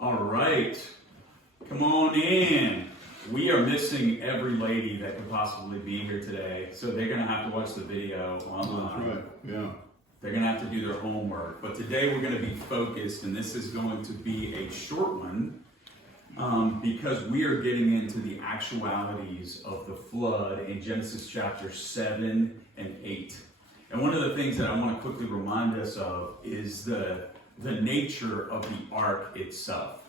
All right, come on in. We are missing every lady that could possibly be here today, so they're going to have to watch the video online. That's right, yeah. They're going to have to do their homework. But today we're going to be focused, and this is going to be a short one because we are getting into the actualities of the flood in Genesis chapter 7 and 8. And one of the things that I want to quickly remind us of is the nature of the ark itself.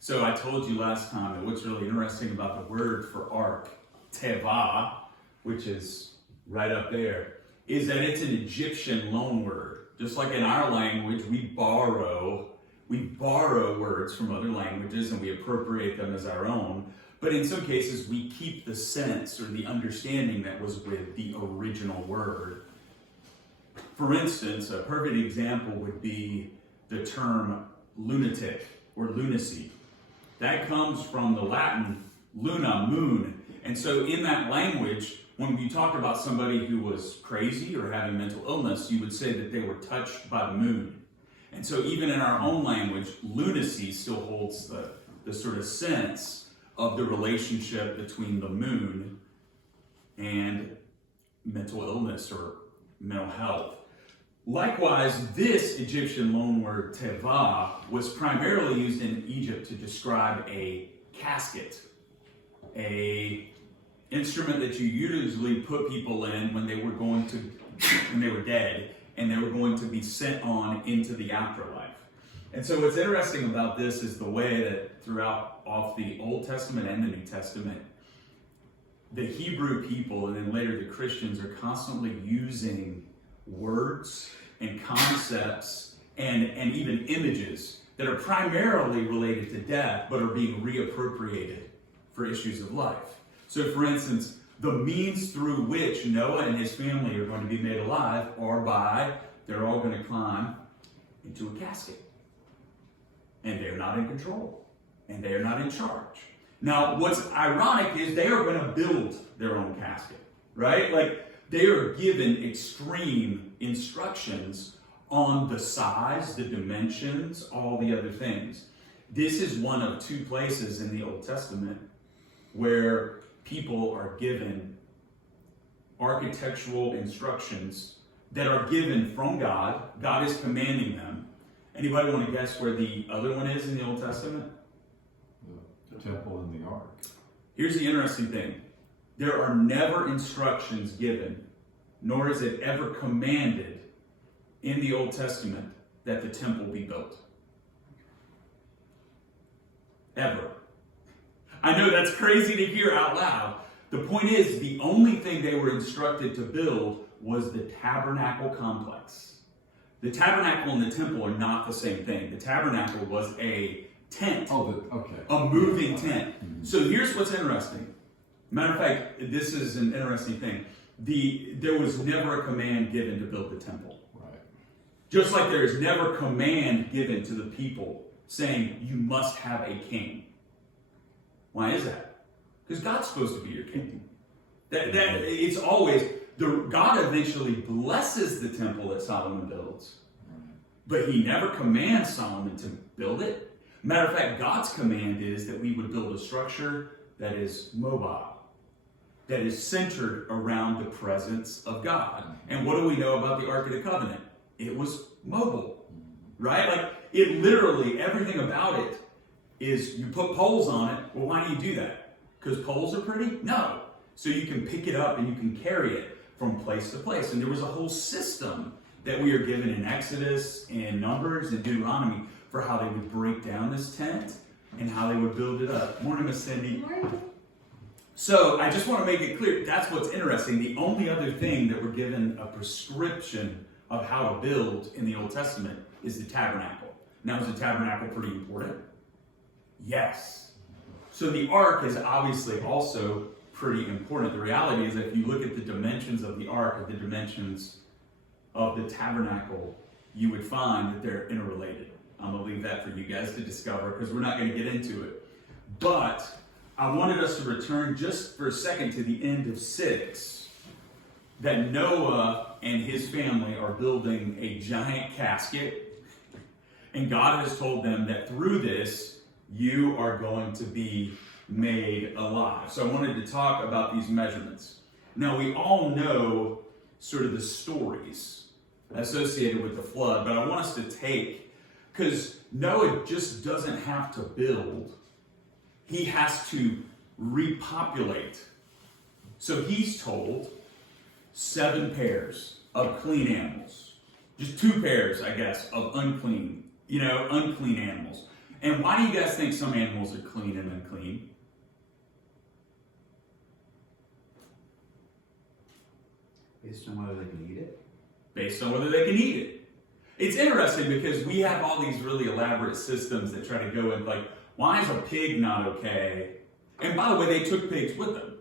So I told you last time that what's really interesting about the word for ark, teva, which is right up there, is that it's an Egyptian loan word. Just like in our language, we borrow words from other languages and we appropriate them as our own. But in some cases, we keep the sense or the understanding that was with the original word. For instance, a perfect example would be the term lunatic or lunacy. That comes from the Latin luna, moon. And so in that language, when we talked about somebody who was crazy or having mental illness, you would say that they were touched by the moon. And so even in our own language, lunacy still holds the sort of sense of the relationship between the moon and mental illness or mental health. Likewise, this Egyptian loanword teva was primarily used in Egypt to describe a casket, a instrument that you usually put people in when they were dead and they were going to be sent on into the afterlife. And so what's interesting about this is the way that throughout off the Old Testament and the New Testament, the Hebrew people and then later the Christians are constantly using words and concepts and even images that are primarily related to death but are being reappropriated for issues of life. So for instance, the means through which Noah and his family are going to be made alive are they're all going to climb into a casket. And they're not in control. And they are not in charge. Now, what's ironic is they are going to build their own casket, right? Like, they are given extreme instructions on the size, the dimensions, all the other things. This is one of two places in the Old Testament where people are given architectural instructions that are given from God. God is commanding them. Anybody want to guess where the other one is in the Old Testament? The temple and the ark. Here's the interesting thing. There are never instructions given, nor is it ever commanded in the Old Testament that the temple be built. Ever. I know that's crazy to hear out loud. The point is, the only thing they were instructed to build was the tabernacle complex. The tabernacle and the temple are not the same thing. The tabernacle was a tent. A moving tent. Mm-hmm. So here's what's interesting. Matter of fact, this is an interesting thing. There was never a command given to build the temple. Right. Just like there is never a command given to the people saying, you must have a king. Why is that? Because God's supposed to be your king. It's always, God eventually blesses the temple that Solomon builds, but he never commands Solomon to build it. Matter of fact, God's command is that we would build a structure that is mobile, that is centered around the presence of God. And what do we know about the Ark of the Covenant? It was mobile, right? Like, it literally, everything about it is you put poles on it. Well, why do you do that? Because poles are pretty? No. So you can pick it up and you can carry it from place to place. And there was a whole system that we are given in Exodus and Numbers and Deuteronomy for how they would break down this tent and how they would build it up. Morning, Miss Cindy. Morning. So I just want to make it clear, that's what's interesting. The only other thing that we're given a prescription of how to build in the Old Testament is the tabernacle. Now, is the tabernacle pretty important? Yes. So the ark is obviously also pretty important. The reality is that if you look at the dimensions of the ark or the dimensions of the tabernacle, you would find that they're interrelated. I'm going to leave that for you guys to discover because we're not going to get into it. But I wanted us to return just for a second to the end of 6, that Noah and his family are building a giant casket, and God has told them that through this, you are going to be made alive. So I wanted to talk about these measurements. Now, we all know sort of the stories associated with the flood, but I want us to take, because Noah just doesn't have to build, he has to repopulate. So he's told 7 pairs of clean animals, just 2 pairs, I guess, of unclean animals. And why do you guys think some animals are clean and unclean? Based on whether they can eat it? Based on whether they can eat it. It's interesting because we have all these really elaborate systems that try to go in, like, why is a pig not okay? And by the way, they took pigs with them.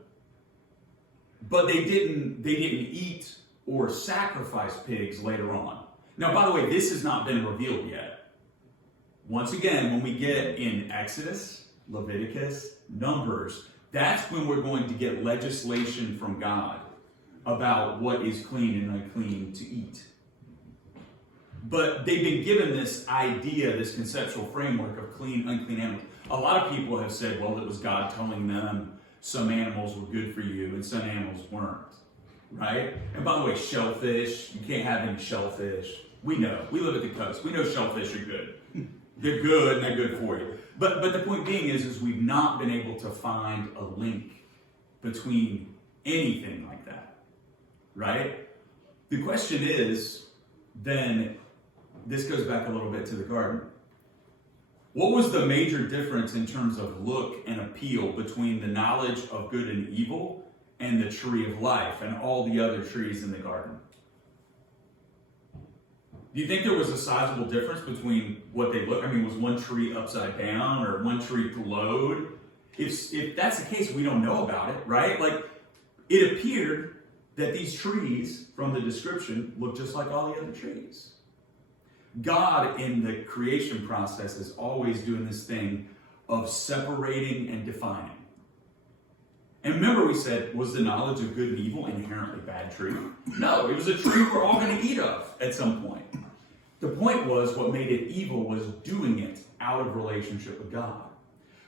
But they didn't eat or sacrifice pigs later on. Now, by the way, this has not been revealed yet. Once again, when we get in Exodus, Leviticus, Numbers, that's when we're going to get legislation from God about what is clean and unclean to eat. But they've been given this idea, this conceptual framework of clean, unclean animals. A lot of people have said, well, it was God telling them some animals were good for you and some animals weren't, right? And by the way, shellfish, you can't have any shellfish. We know. We live at the coast. We know shellfish are good. They're good and they're good for you. But the point being is we've not been able to find a link between anything like that, right? The question is, then, this goes back a little bit to the garden. What was the major difference in terms of look and appeal between the knowledge of good and evil and the tree of life and all the other trees in the garden? Do you think there was a sizable difference between what they look? I mean, was one tree upside down or one tree glowed? If that's the case, we don't know about it, right? Like, it appeared that these trees, from the description, look just like all the other trees. God, in the creation process, is always doing this thing of separating and defining. And remember we said, was the knowledge of good and evil inherently bad tree? No, it was a tree we're all going to eat of at some point. The point was, what made it evil was doing it out of relationship with God.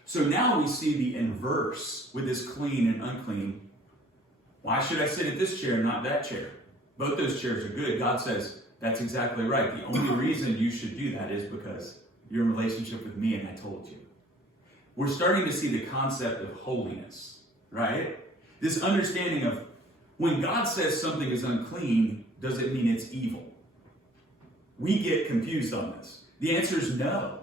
So now we see the inverse with this clean and unclean. Why should I sit at this chair and not that chair? Both those chairs are good. God says, that's exactly right. The only reason you should do that is because you're in relationship with me and I told you. We're starting to see the concept of holiness, right? This understanding of when God says something is unclean, does it mean it's evil? We get confused on this. The answer is no.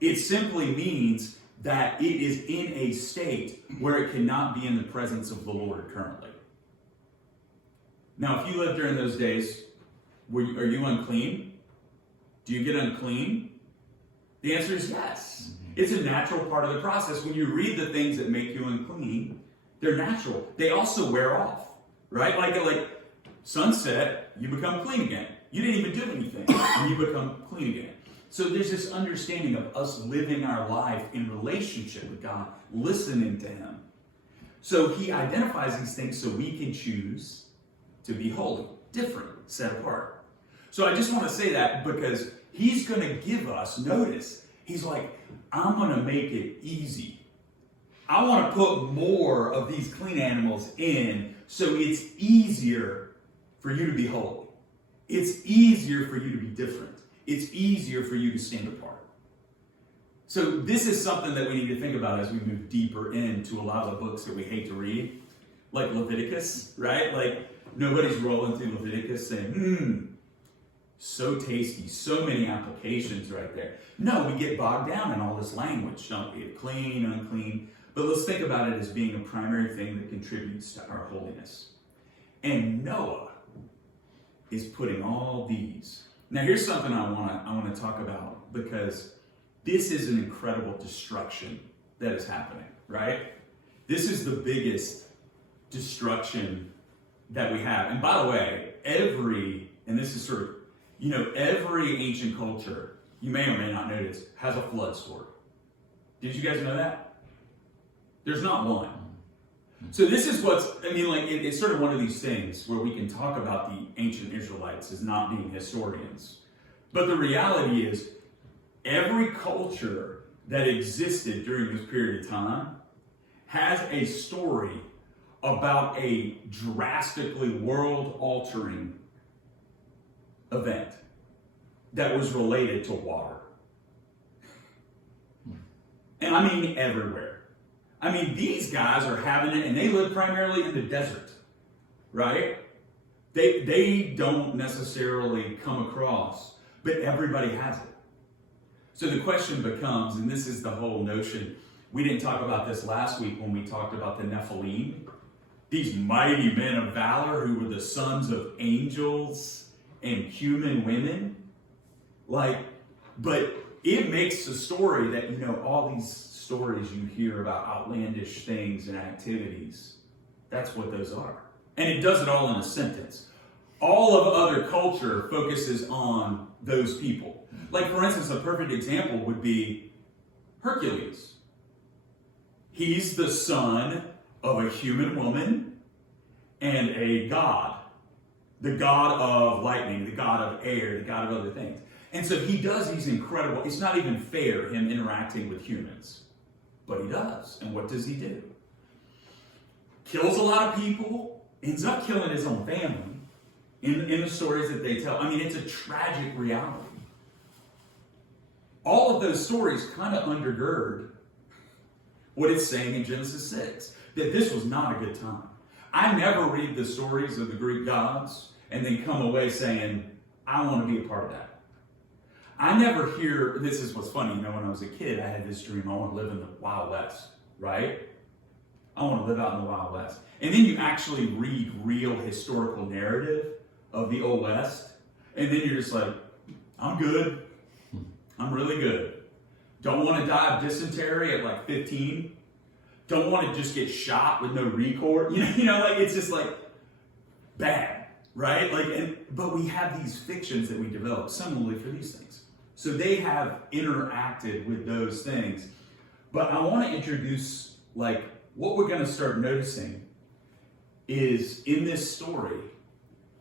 It simply means that it is in a state where it cannot be in the presence of the Lord currently. Now, if you lived during those days, are you unclean? Do you get unclean? The answer is yes. It's a natural part of the process. When you read the things that make you unclean, they're natural. They also wear off, right? Like sunset, you become clean again. You didn't even do anything, and you become clean again. So there's this understanding of us living our life in relationship with God, listening to Him. So He identifies these things so we can choose to be holy, different, set apart. So I just want to say that because He's going to give us, notice, He's like, I'm going to make it easy. I want to put more of these clean animals in so it's easier for you to be holy. It's easier for you to be different. It's easier for you to stand apart. So this is something that we need to think about as we move deeper into a lot of the books that we hate to read, like Leviticus, right? Like nobody's rolling through Leviticus saying, so tasty, so many applications right there. No, we get bogged down in all this language, don't we? Clean, unclean. But let's think about it as being a primary thing that contributes to our holiness. And Noah is putting all these. Now here's something I want to talk about, because this is an incredible destruction that is happening, right? This is the biggest destruction that we have. And by the way, every ancient culture, you may or may not know this, has a flood story. Did you guys know that? There's not one. So this is it's sort of one of these things where we can talk about the ancient Israelites as not being historians. But the reality is, every culture that existed during this period of time has a story about a drastically world-altering event that was related to water. And I mean everywhere. I mean, these guys are having it, and they live primarily in the desert, right? They don't necessarily come across, but everybody has it. So the question becomes, and this is the whole notion, we didn't talk about this last week when we talked about the Nephilim, these mighty men of valor who were the sons of angels and human women. But it makes the story that, all these stories you hear about outlandish things and activities, that's what those are. And it does it all in a sentence. All of other culture focuses on those people. Like, for instance, a perfect example would be Hercules. He's the son of a human woman and a god. The god of lightning, the god of air, the god of other things. And so he does these incredible, it's not even fair him interacting with humans. But he does. And what does he do? Kills a lot of people, ends up killing his own family in the stories that they tell. I mean, it's a tragic reality. All of those stories kind of undergird what it's saying in Genesis 6, that this was not a good time. I never read the stories of the Greek gods and then come away saying, I want to be a part of that. I never hear, this is what's funny, when I was a kid, I had this dream, I want to live in the Wild West, right? I want to live out in the Wild West. And then you actually read real historical narrative of the Old West, and then you're just like, I'm good. I'm really good. Don't want to die of dysentery at like 15. Don't want to just get shot with no recourse. It's just like bad, right? But we have these fictions that we develop similarly for these things. So they have interacted with those things. But I want to introduce, what we're going to start noticing is in this story,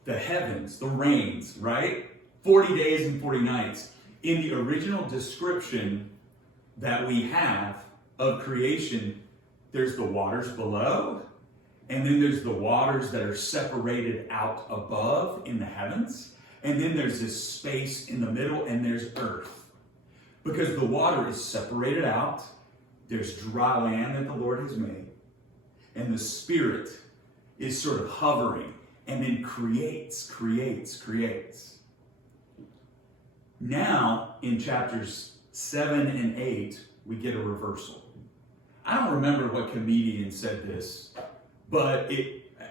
the heavens, the rains, right? 40 days and 40 nights. In the original description that we have of creation, there's the waters below, and then there's the waters that are separated out above in the heavens, and then there's this space in the middle, and there's earth. Because the water is separated out, there's dry land that the Lord has made, and the Spirit is sort of hovering, and then creates. Now, in chapters 7 and 8, we get a reversal. I don't remember what comedian said this, but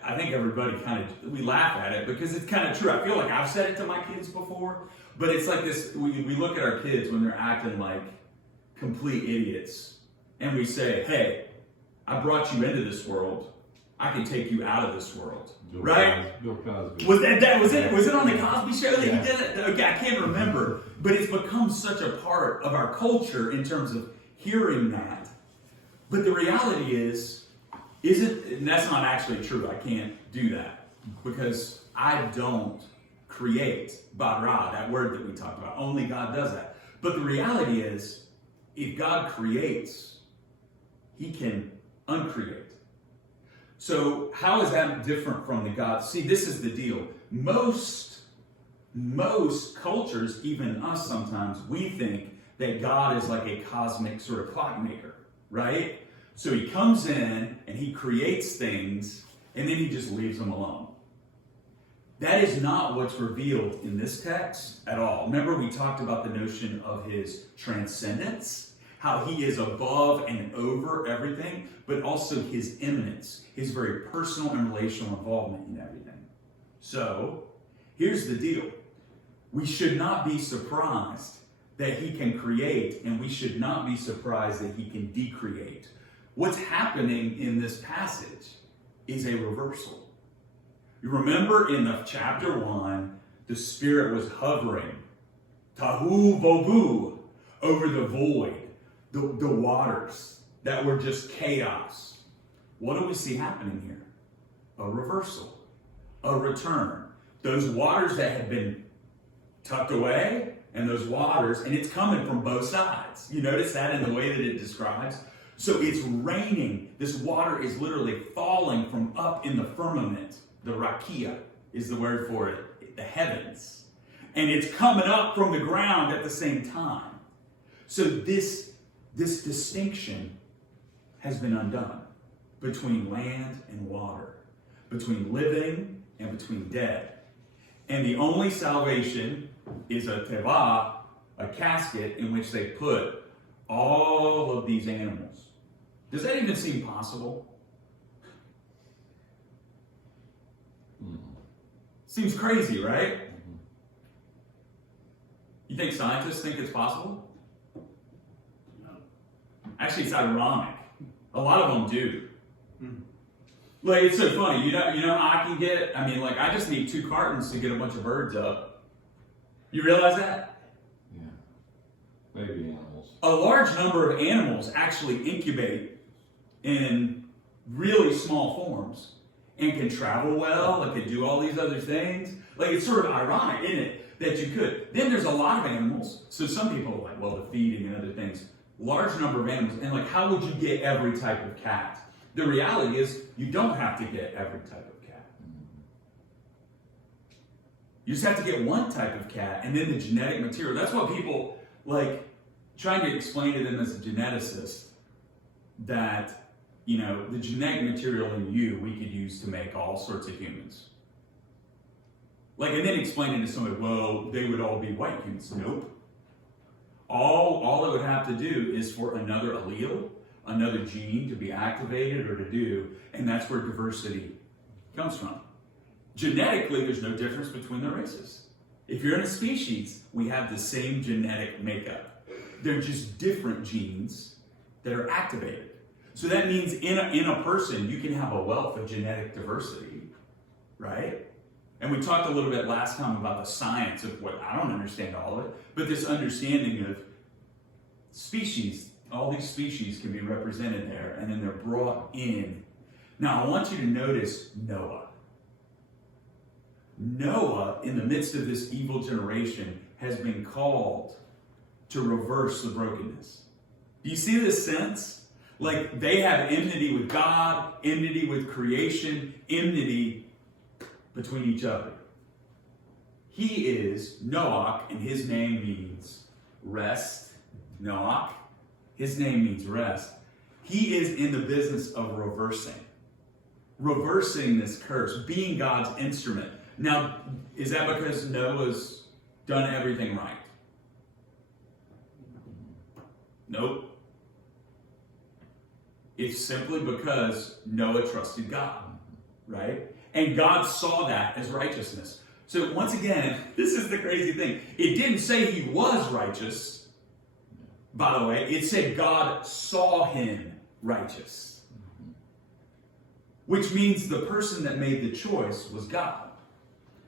I think everybody we laugh at it because it's kind of true. I feel like I've said it to my kids before, but it's like this, we look at our kids when they're acting like complete idiots, and we say, hey, I brought you into this world. I can take you out of this world. Bill Cosby. Was it on the Cosby Show that he did it? Okay, I can't remember. But it's become such a part of our culture in terms of hearing that. But the reality is, and that's not actually true. I can't do that because I don't create bara, that word that we talked about. Only God does that. But the reality is, if God creates, he can uncreate. So how is that different from the God? See, this is the deal. Most cultures, even us sometimes, we think that God is like a cosmic sort of clockmaker, right? So he comes in and he creates things and then he just leaves them alone. That is not what's revealed in this text at all. Remember, we talked about the notion of his transcendence, how he is above and over everything, but also his immanence, his very personal and relational involvement in everything. So, here's the deal. We should not be surprised that he can create, and we should not be surprised that he can decreate. What's happening in this passage is a reversal. You remember in the chapter 1, the Spirit was hovering, tahu vovu, over the void, the waters that were just chaos. what do we see happening here? A reversal, a return. Those waters that had been tucked away, and those waters, and it's coming from both sides. You notice that in the way that it describes? So it's raining. This water is literally falling from up in the firmament. The rakia is the word for it, the heavens. And it's coming up from the ground at the same time. So this distinction has been undone between land and water, between living and between dead. And the only salvation is a teva, a casket in which they put all of these animals. Does that even seem possible? Seems crazy, right? You think scientists think it's possible? No. Actually, it's ironic. A lot of them do. Like, it's so funny. You know how I can get, I just need 2 cartons to get a bunch of birds up. You realize that? Yeah. Baby animals. A large number of animals actually incubate in really small forms and can travel well, and can do all these other things. Like, it's sort of ironic, isn't it, that you could. Then there's a lot of animals. So some people are like, well, the feeding and other things. Large number of animals. And like, how would you get every type of cat? The reality is, you don't have to get every type of cat. You just have to get one type of cat, and then the genetic material. That's what people, like, trying to explain to them as a geneticist, that, the genetic material in you, we could use to make all sorts of humans. Like, and then explaining to somebody, well, they would all be white humans. Nope. All it would have to do is for another allele, another gene to be activated or to do, and that's where diversity comes from. Genetically, there's no difference between the races. If you're in a species, we have the same genetic makeup. They're just different genes that are activated. So that means in a person, you can have a wealth of genetic diversity, right? And we talked a little bit last time about the science of what, I don't understand all of it, but this understanding of species, all these species can be represented there, and then they're brought in. Now, I want you to notice Noah. Noah, in the midst of this evil generation, has been called to reverse the brokenness. Do you see this sense? Like, they have enmity with God, enmity with creation, enmity between each other. He is Noach, and his name means rest. Noach, his name means rest. He is in the business of reversing this curse, being God's instrument. Now, is that because Noah's done everything right? Nope. It's simply because Noah trusted God, right? And God saw that as righteousness. So once again, this is the crazy thing. It didn't say he was righteous, by the way. It said God saw him righteous. Which means the person that made the choice was God.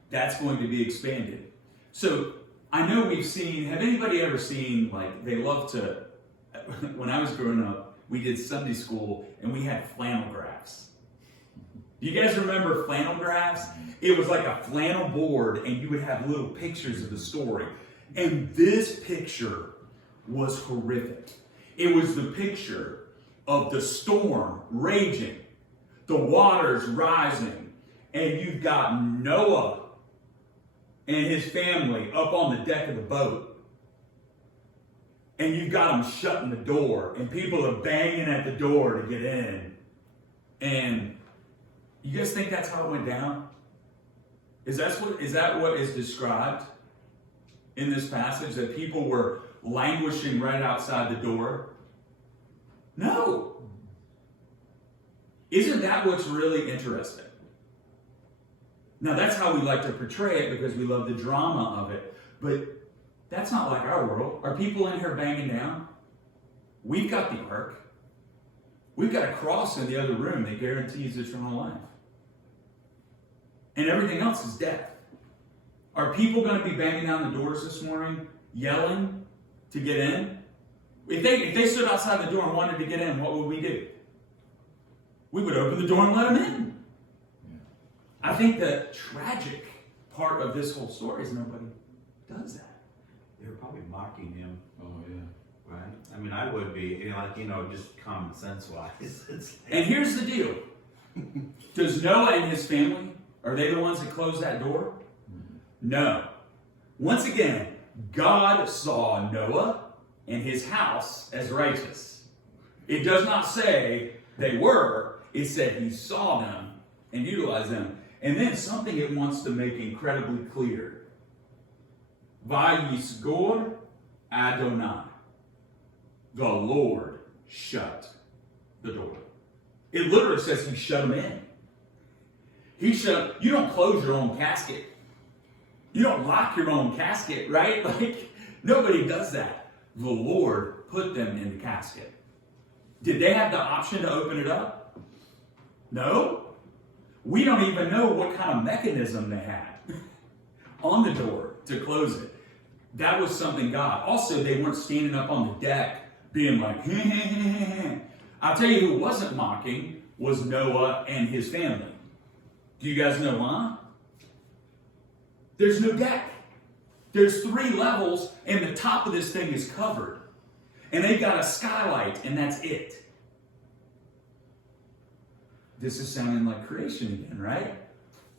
That's going to be expanded. So I know we've seen, have anybody ever seen, like, they love to, when I was growing up, we did Sunday school and we had flannel graphs. Do you guys remember flannel graphs? It was like a flannel board and you would have little pictures of the story. And this picture was horrific. It was the picture of the storm raging, the waters rising, and you've got Noah and his family up on the deck of the boat. And you've got them shutting the door, and people are banging at the door to get in. And you guys think that's how it went down? Is that what is described in this passage? That people were languishing right outside the door? No. Isn't that what's really interesting? Now, that's how we like to portray it because we love the drama of it. But that's not like our world. Are people in here banging down? We've got the ark. We've got a cross in the other room that guarantees eternal life. And everything else is death. Are people going to be banging down the doors this morning, yelling to get in? If they stood outside the door and wanted to get in, what would we do? we would open the door and let him in. Yeah. I think the tragic part of this whole story is nobody does that. They were probably mocking him, Oh, yeah. right? I mean, I would be, just common sense wise. And here's the deal. Does Noah and his family, are they the ones that closed that door? No. Once again, God saw Noah and his house as righteous. It does not say they were. It said he saw them and utilized them. And then something it wants to make incredibly clear. Vayisgor Adonai. The Lord shut the door. It literally says he shut them in. You don't close your own casket. You don't lock your own casket, right? Like, nobody does that. The Lord put them in the casket. Did they have the option to open it up? No. We don't even know what kind of mechanism they had on the door to close it. That was something God. Also, they weren't standing up on the deck being like, heh, heh, heh, heh. I'll tell you who wasn't mocking was Noah and his family. Do you guys know why? There's no deck. There's 3 levels, and the top of this thing is covered. And they've got a skylight, and that's it. This is sounding like creation again, right?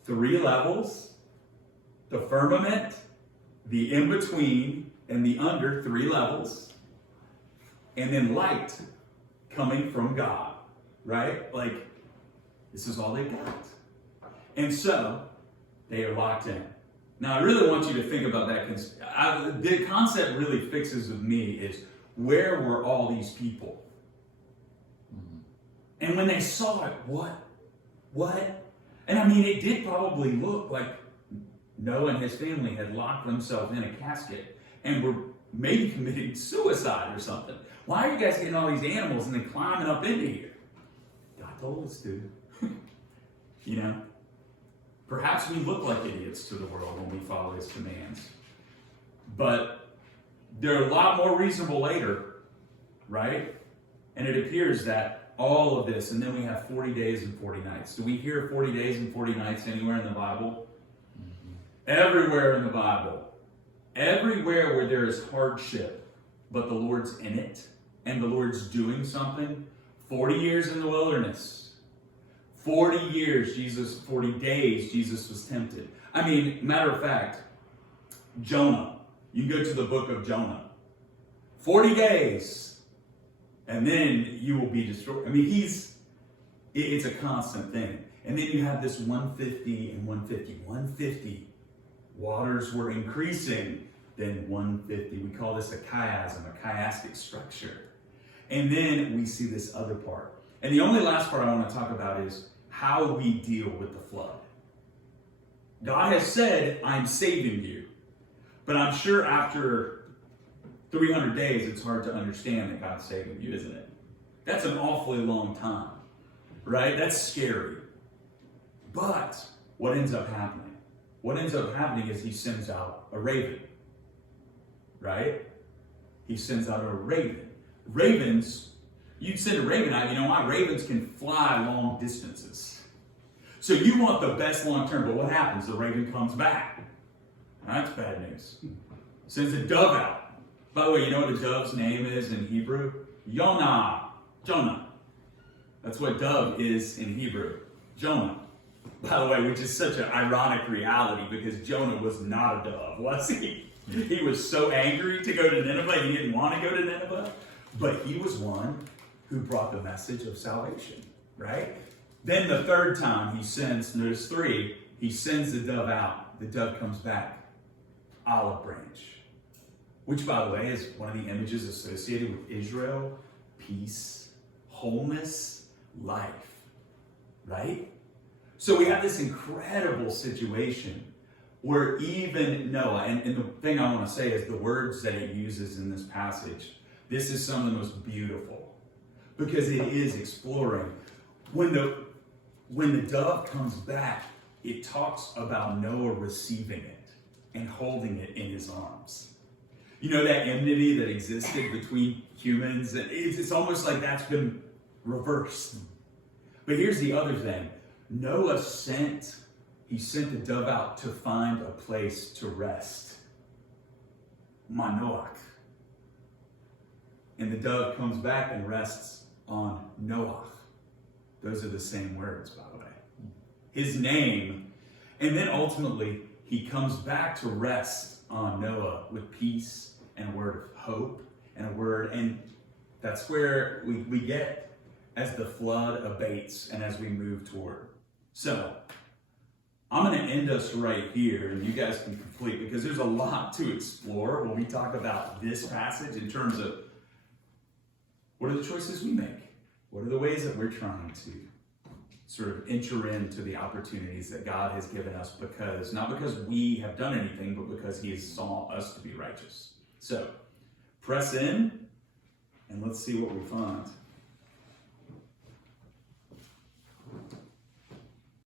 3 levels, the firmament, the in-between, and the under 3 levels, and then light coming from God, right? Like, this is all they got. And so, they are locked in. Now, I really want you to think about that. The concept really fixes with me is, where were all these people? Mm-hmm. And when they saw it, what? And I mean, it did probably look like Noah and his family had locked themselves in a casket and were maybe committing suicide or something. Why are you guys getting all these animals and then climbing up into here? God told us to. Perhaps we look like idiots to the world when we follow his commands. But they're a lot more reasonable later, right? And it appears that all of this, and then we have 40 days and 40 nights. Do we hear 40 days and 40 nights anywhere in the Bible? Mm-hmm. Everywhere in the Bible. Everywhere where there is hardship, but the Lord's in it, and the Lord's doing something. 40 years in the wilderness. 40 days, Jesus was tempted. I mean, matter of fact, Jonah. You go to the book of Jonah. 40 days, and then you will be destroyed. I mean, it's a constant thing. And then you have this 150 and 150. 150, waters were increasing. Then 150, we call this a chiasm, a chiastic structure. And then we see this other part. And the only last part I want to talk about is how we deal with the flood. God has said, I'm saving you. But I'm sure after 300 days, it's hard to understand that God's saving you, isn't it? That's an awfully long time, right? That's scary. But what ends up happening? What ends up happening is he sends out a raven, right? He sends out a raven. Ravens, you'd send a raven out, you know why? Ravens can fly long distances. So you want the best long term, but what happens? The raven comes back. That's bad news. Sends a dove out. By the way, you know what a dove's name is in Hebrew? Yonah. Jonah. That's what dove is in Hebrew. Jonah. By the way, which is such an ironic reality because Jonah was not a dove, was he? He was so angry to go to Nineveh, he didn't want to go to Nineveh. But he was one who brought the message of salvation, right? Then the third time he sends, notice 3, he sends the dove out. The dove comes back. Olive branch. Which, by the way, is one of the images associated with Israel, peace, wholeness, life, right? So we have this incredible situation where even Noah, and the thing I want to say is the words that it uses in this passage, this is some of the most beautiful because it is exploring. When the dove comes back, it talks about Noah receiving it and holding it in his arms. You know that enmity that existed between humans? It's almost like that's been reversed. But here's the other thing. Noah sent the dove out to find a place to rest. Manoach. And the dove comes back and rests on Noach. Those are the same words, by the way. His name. And then ultimately, he comes back to rest on Noah with peace and a word of hope and a word. And that's where we get as the flood abates and as we move toward. So, I'm going to end us right here, and you guys can complete, because there's a lot to explore when we talk about this passage in terms of what are the choices we make? What are the ways that we're trying to sort of enter into the opportunities that God has given us, because not because we have done anything, but because he has saw us to be righteous. So, press in, and let's see what we find.